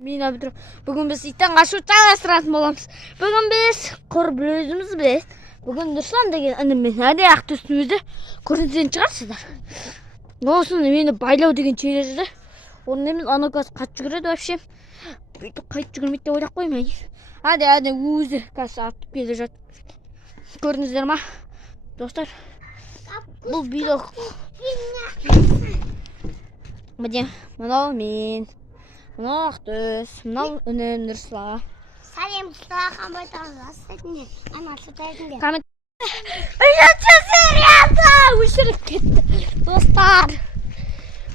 Мен Абдыр. Бүгін біз иттен қашу жалғастыратын боламыз. Бүгін біз құр өзіміз білесіз. Бүгін Нұрслан деген ініммен әне ақты үстімізді көрінсен шығарсыздар. Осыны мені байлау деген челленджді. Оның емес ана қазір қатты жүгіреді вообще. Бүйтіп қайтып жүгірмейді деп ойлап қоймайын. Әне өзі қазір атып келе жатыр. Көрдіңіздер ма? Достар, бұл билок. Міне, мынау мен. Мынау Ақтөс, мынау інім Нұрслан. Салем Мұстафа қамбайтауыз астатынде, ана сутайтынде. Коммент. Үшінші сериясы өшіріп кетті. Достар,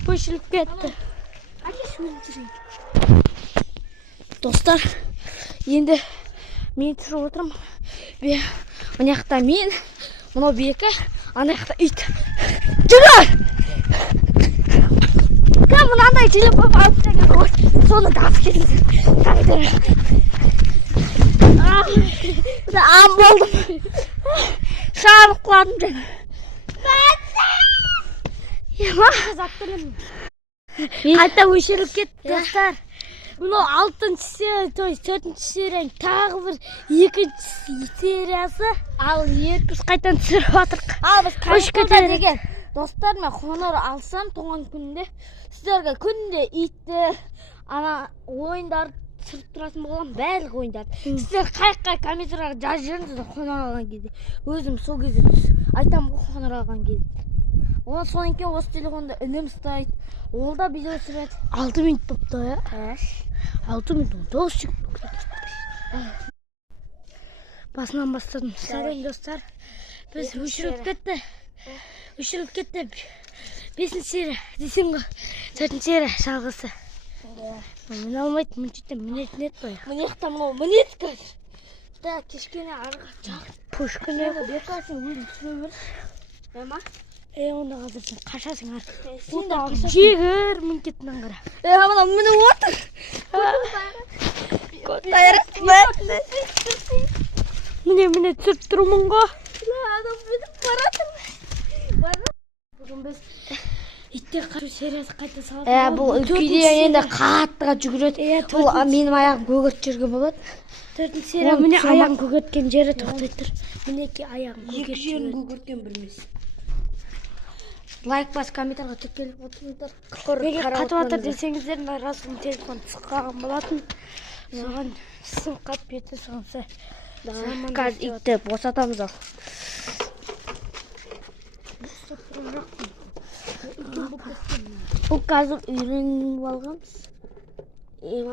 өшіріп кетті. Достар, енді мен түсіріп отырмын. Мына жақта мен, мынау бекі, ана жақта ит. Жүгір! Мынандай телефон алып деген ғой. Соны тасып кетіңіздер. Ам болдым. Шағып құладым жаңа. Қайта өшіріп кетті, достар. Мұнау 6-шы серия, то есть 4-шы серияның тағы бір 2-шы сериясы. Ал біз қайтан түсіріп жатырық. Ал біз қайта деген. Достар, мен қонор алсам туған күнде сіздерге күнде итті, ана ойындар түсіріп тұратын болған барлық ойындарды. Сіздер қай комментарияға жазып жүріңіздер қонор алған кезде. Өзім сол кезде айтамын ғой қонор алған кезде. Ол содан кейін осы телефонда інім ұстайды. Ол да видео түсіреді. 6 минут болыпты, иә? 6 минут 19 секунд. Басынан бастадым. Сәлем достар. Біз өшіріп кетті. 5-інші серия десем ғой. 4-інші серия жалғасы. Мен алмайды, мүншеттен мінетін еді қой. Мінекті мұнау мінет қазір. Да, кешкене арғы жақ. Пушкіне Бекасын өзін түсіре беріш. Ема? Онда қазір сен қашасың ар. Жегір мүнкетінен қара. Мына міні отыр. Міне түсіріп тұрмын ғой. Адам бүйтіп баратыр. Бүгін біз иттен қашу сериясы қайта салады. Бұл үлкейде енді қаттыға жүгіреді. Бұл менің аяғым көгерт жерге болады. 4-інші серия міне аяғын көгерткен жері тоқтай тұр. Мінеке аяғын Екі жерін көгерткен білмес. Лайк бас, комментарға тіркеліп отырыңыздар. Егер Қатып атыр десеңіздер, расының телефон сыққаған болатын. Соған сын қат беті соңсы. Қазір итті босатамыз ал. Бұл қазір үйреніп алғанбыз.